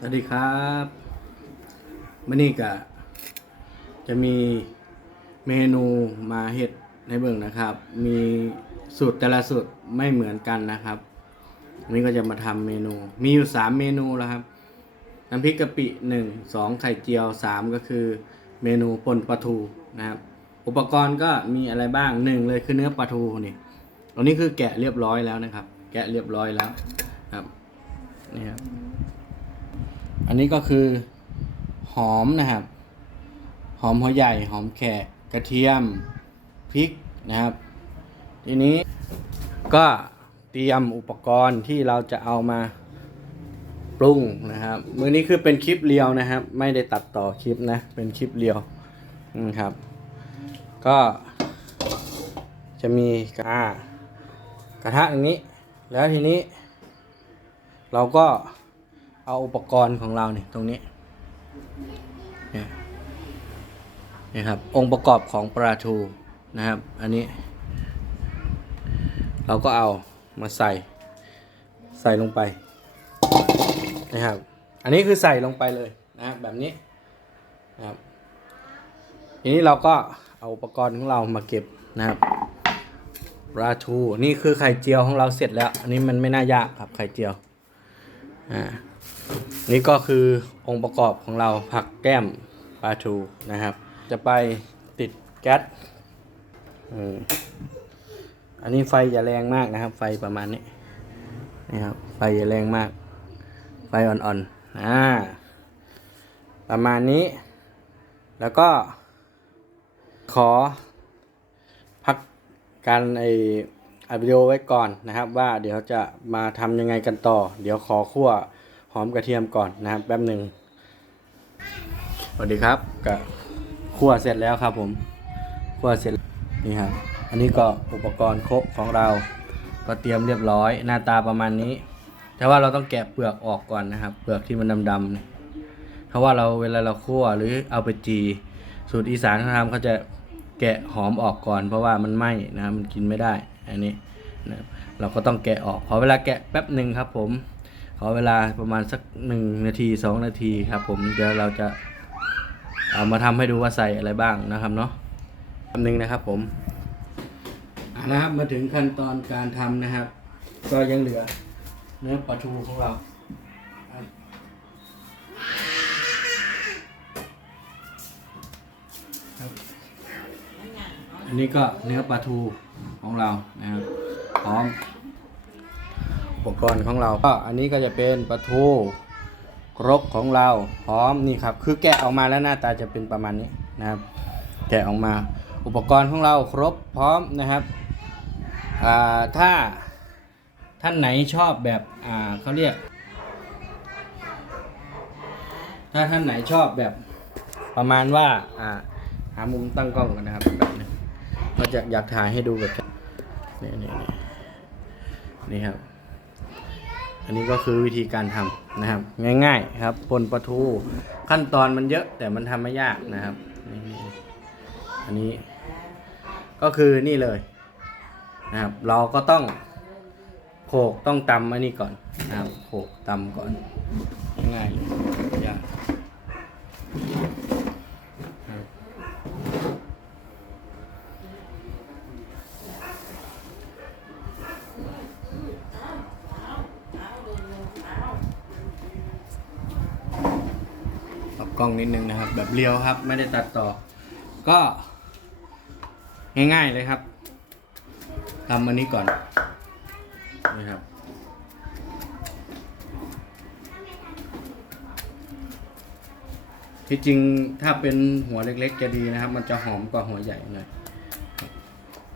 สวัสดีครับมื่อนี้ก็จะมีเมนูมาเห็ดในเบิ่งนะครับ มีสูตรแต่ละสูตรไม่เหมือนกันนะครับวันนี้ก็จะมาทำเมนู มีอยู่สามเมนูแล้วครับ น้ำพริกกะปิหนึ่งสองไข่เจียวสามก็คือเมนูป่นปลาทูนะครับ อุปกรณ์ก็มีอะไรบ้างหนึ่งเลยคือเนื้อปลาทูนี่อันนี้คือแกะเรียบร้อยแล้วนะครับ แกะเรียบร้อยแล้วครับนี่ครับ อันนี้ก็คือหอมนะครับ หอมหัวใหญ่ หอมแขกกระเทียมพริกนะครับ ทีนี้ก็เตรียมอุปกรณ์ที่เราจะเอามาปรุงนะครับ มือนี้คือเป็นคลิปเรียวนะครับ ไม่ได้ตัดต่อคลิปนะ เป็นคลิปเรียวนะครับ ก็จะมีกระกระทะอย่างนี้ แล้วทีนี้ เราก็ เอาอุปกรณ์ของเราเนี่ยตรงนี้เนี่ยนี่ครับองค์ประกอบของปลาทูนะครับ อันนี้ เราก็เอามาใส่ใส่ลงไปนะครับ อันนี้คือใส่ลงไปเลยนะครับแบบนี้นะครับทีนี้เราก็เอาอุปกรณ์ของเรามาเก็บนะครับปลาทูนี่คือไข่เจียวของเราเสร็จแล้ว อันนี้มันไม่น่ายากครับไข่เจียวอ่า นี่ก็คือองค์ประกอบของเราผักแก้มปลาทูนะครับ จะไปติดแก๊สอันนี้ไฟอย่าแรงมากนะครับ ไฟประมาณนี้นี่ครับไฟอย่าแรงมาก ไฟอ่อนๆอ่าประมาณนี้ แล้วก็ ขอพักการไออัดวิดีโอไว้ก่อนนะครับ ว่าเดี๋ยวจะมาทำยังไงกันต่อ เดี๋ยวขอคั่ว อมกระเทียมก่อนนะครับแป๊บหนึ่งสวัสดีครับก็คั่วเสร็จแล้วครับผมคั่วเสร็จนี่ครับอันนี้ก็อุปกรณ์ครบของเรา ก็เตรียมเรียบร้อย หน้าตาประมาณนี้ แต่ว่าเราต้องแกะเปลือกออกก่อนนะครับ เปลือกที่มันดำๆเนี่ยเพราะว่าเราเวลาเราคั่วหรือเอาไปจี สูตรอีสานเขาทำเขาจะแกะหอมออกก่อน เพราะว่ามันไหม้นะครับมันกินไม่ได้อันนี้นะครับเราก็ต้องแกะออกขอเวลาแกะแป๊บหนึ่งครับผม ขอเวลาประมาณสักหนึ่งนาทีสองนาทีครับ ผมเดี๋ยวเราจะเอามาทำให้ดูว่าใส่อะไรบ้างนะครับเนาะคำหนึ่งนะครับผมนะครับมาถึงขั้นตอนการทำนะครับ ก็ยังเหลือเนื้อปลาทูของเราครับอันนี้ก็เนื้อปลาทูของเรานะครับพร้อม ปกรณ์ของเรา ก็อันนี้ก็จะเป็นปลาทูครบของเราพร้อมนี่ครับ คือแกะออกมาแล้วหน้าตาจะเป็นประมาณนี้นะครับ แกะออกมาอุปกรณ์ของเราครบพร้อมนะครับถ้าท่านไหนชอบแบบเขาเรียก ถ้าท่านไหนชอบแบบประมาณว่าหามุมตั้งกล้องกันนะครับแบบนึงก็จะอยากถ่ายให้ดูแบบนี่นี่นี่นี่ครับ อันนี้ก็คือวิธีการทำนะครับ ง่ายๆครับปนปลาทูขั้นตอนมันเยอะแต่มันทำไม่ยากนะครับอันนี้ก็คือนี่เลยนะครับ เราก็ต้องโขกต้องตำอันนี้ก่อนนะครับโขกตำก่อนง่ายๆเลยไม่ยากครับปรับ กล้องนิดนึงนะครับ แบบเรียวครับ ไม่ได้ตัดต่อ ก็ ง่ายๆเลยครับทำอันนี้ก่อนนะครับที่จริงถ้าเป็นหัวเล็กๆจะดีนะครับ มันจะหอมกว่าหัวใหญ่หน่อย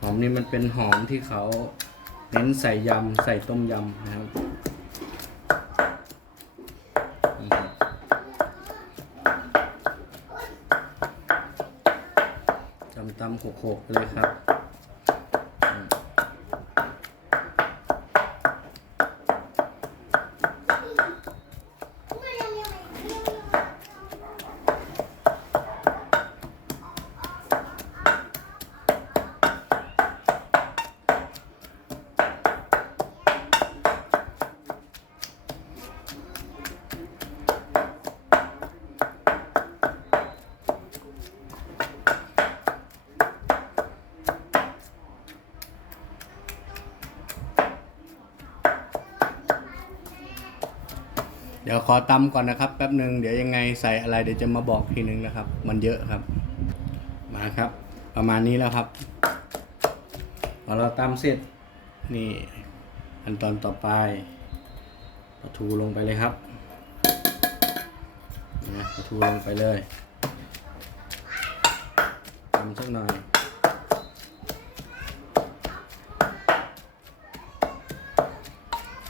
หอมนี่มันเป็นหอมที่เขาเน้นใส่ยำใส่ต้มยำนะครับนี่ครับ ตำตำหกหกเลยครับ เดี๋ยวขอตำก่อนนะครับแป๊บหนึ่งเดี๋ยวยังไงใส่อะไรเดี๋ยวจะมาบอกทีนึงนะครับ มันเยอะครับ มาครับ ประมาณนี้แล้วครับพอเราตำเสร็จนี่ขั้นตอนต่อไปปลาทูลงไปเลยครับนะปลาทูลงไปเลยตำสักหน่อย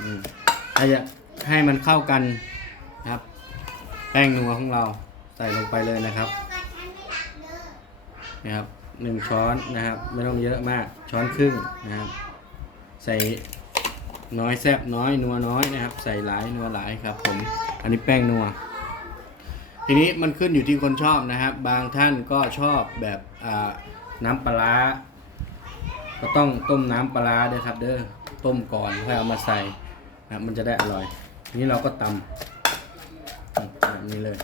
อืมถ้าจะ ให้มันเข้ากันนะครับ แป้งนัวของเราใส่ลงไปเลยนะครับนะครับหนึ่งช้อนนะครับ ไม่ต้องเยอะมากช้อนครึ่งนะครับ ใส่น้อยแซบน้อยนัวน้อยนะครับ ใส่หลายนัวหลายครับ ผมอันนี้แป้งนัว ทีนี้มันขึ้นอยู่ที่คนชอบนะครับ บางท่านก็ชอบแบบน้ำปลาร้าก็ต้องต้มน้ำปลาร้าด้วยครับ เด้อต้มก่อนค่อยเอามาใส่นะมันจะได้อร่อย นี้เราก็ตำแบบนี้เลย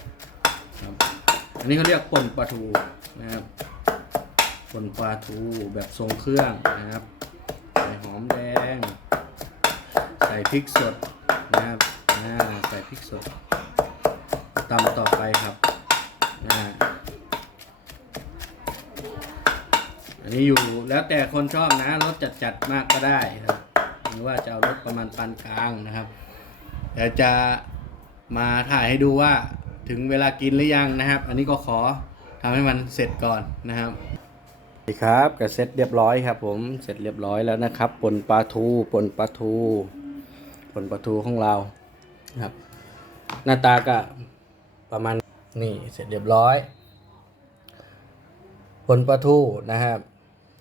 ครับอันนี้เขาเรียกป่นปลาทูนะครับป่นปลาทูแบบทรงเครื่องนะครับใส่หอมแดง ใส่พริกสดนะครับใส่พริกสดตำต่อไปครับอันนี้อยู่แล้วแต่คนชอบนะรสจัดจัดๆมากก็ได้ครับ หรือว่าจะเอารสประมาณปานกลางนะครับ เดี๋ยวจะมาถ่ายให้ดูว่าถึงเวลากินหรือยังนะครับ อันนี้ก็ขอทำให้มันเสร็จก่อนนะครับสวัสดีครับก็เสร็จเรียบร้อยครับผมเสร็จเรียบร้อยแล้วนะครับปนปลาทูปนปลาทูปนปลาทูของเราครับ หน้าตาก็ประมาณนี่เสร็จเรียบร้อยผลปลาทูนะครับ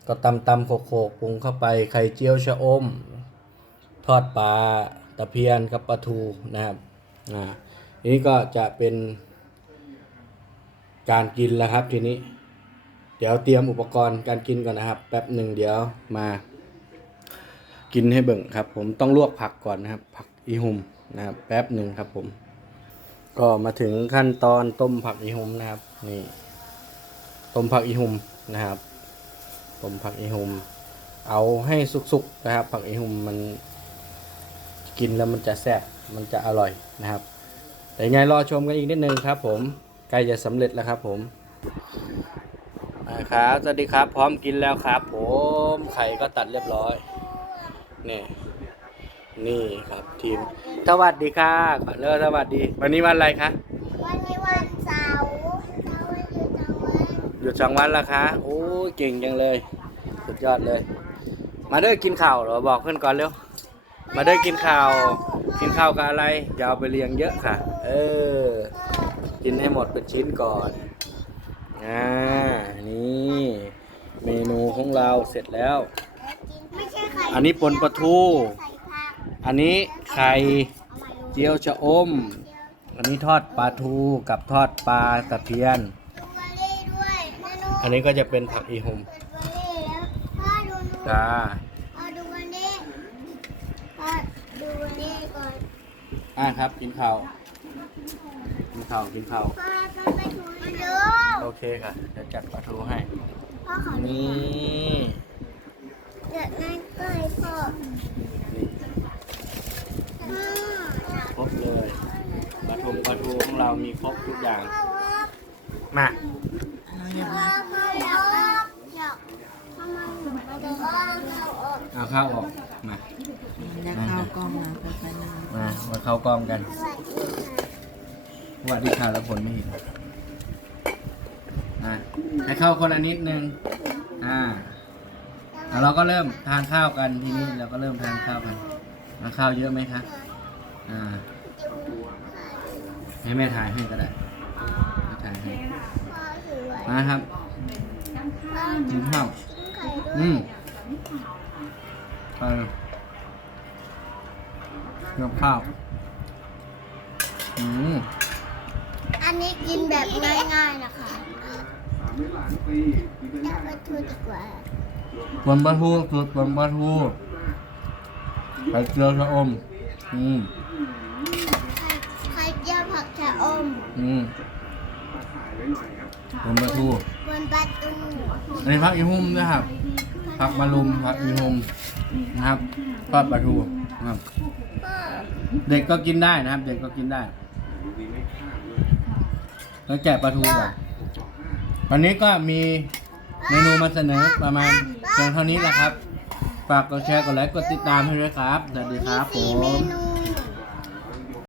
ก็ตำตำโขกโขกปรุงเข้าไปไข่เจียวชะอม ทอดปลา ตะเพียนกับปลาทูนะครับอ่าทีนี้ก็จะเป็น การกินแล้วครับทีนี้ เดี๋ยวเตรียมอุปกรณ์การกินก่อนนะครับ แป๊บหนึ่งเดี๋ยวมา กินให้เบิ่งครับ ผมต้องลวกผักก่อนนะครับ ผักอีหุมนะครับแป๊บหนึ่งครับผม ก็มาถึงขั้นตอนต้มผักอีหุมนะครับ นี่ ต้มผักอีหุมนะครับต้มผักอีหุม เอาให้สุกๆนะครับ ผักอีหุมมัน กินแล้วมันจะแซ่บมันจะอร่อยนะครับ แต่ยังไงรอชมกันอีกนิดนึงครับ ผมใกล้จะสำเร็จแล้วครับ ผมนะครับสวัสดีครับพร้อมกินแล้วครับ ผมไข่ก็ตัดเรียบร้อยนี่นี่ครับทีม สวัสดีค่ะก่อนเลิกสวัสดี วันนี้วันอะไรคะวันนี้วันเสาร์เสาร์วันหยุดเสาร์วันหยุดสองวันแล้วคะโอ้ยเก่งจังเลย สุดยอดเลย มาเด้อกินข้าวเหรอบอกเพื่อนก่อนเร็ว มาเด้กินข้าว กินข้าวกับอะไรอย่าเอาไปเลี้ยงเยอะค่ะ เออ กินให้หมดเป็นชิ้นก่อน อ่า นี่ เมนูของเราเสร็จแล้ว ไม่ใช่ไข่อันนี้ปนปลาทู ใส่ผักอันนี้ไข่เจียวชะอม อันนี้ทอดปลาทูกับทอดปลาตะเพียน ดูวอลเล่ด้วยแม่นุ๊กอันนี้ก็จะเป็นผักอีหม เปิดวอลเล่แล้วพ่อดูดูจ้า พ่อดูวอลเล่พ่อดูวอลเล่ก่อน อะครับ กินข้าว กินข้าว กินข้าวพ่อต้องไปถูมาดูโอเคค่ะ เดี๋ยวจัดปลาทูให้พ่อขอดูนี่ เดี๋ยวนั่นก็ให้พ่อนี่พ่อครบเลยปลาทูปลาทูของเรามีครบทุกอย่างพ่อว่ามาพ่อพ่ออยากอยากทำไมถึงมาดูพ่อเราออกเอาข้าวออก มาจะเข้ากล้องนะไปไปนะมามาเข้ากล้องกันสวัสดีค่ะสวัสดีค่ะแล้วผลไม่เห็นอะให้เข้าคนละนิดนึงอ่าแล้วเราก็เริ่มทานข้าวกันทีนี้เราก็เริ่มทานข้าวกันทานข้าวเยอะไหมคะอ่าให้แม่ถ่ายให้ก็ได้แม่ถ่ายให้พ่อสวยมาครับพ่อกินข้าวไข่ด้วอืยม ไปกับข้าว อืมอันนี้กินแบบง่ายๆนะคะจับปลาทูดีกว่าส่วนปลาทูสูตรส่วนปลาทูไข่เจียวชะอม อืมไข่ไข่เจียวผักชะอมอืมส่วนปลาทูบนประตูอันนี้ผักอีหุ่มนะครับผักมะลุมผักอีหุ่ม นะครับทอดปลาทูนะครับ เด็กก็กินได้นะครับ เด็กก็กินได้แล้วแกะปลาทูก่อนวันนี้ก็มีเมนูมาเสนอประมาณเพียงเท่านี้แหละครับ ฝากกดแชร์กดไลค์กดติดตามให้ด้วยครับ สวัสดีครับผม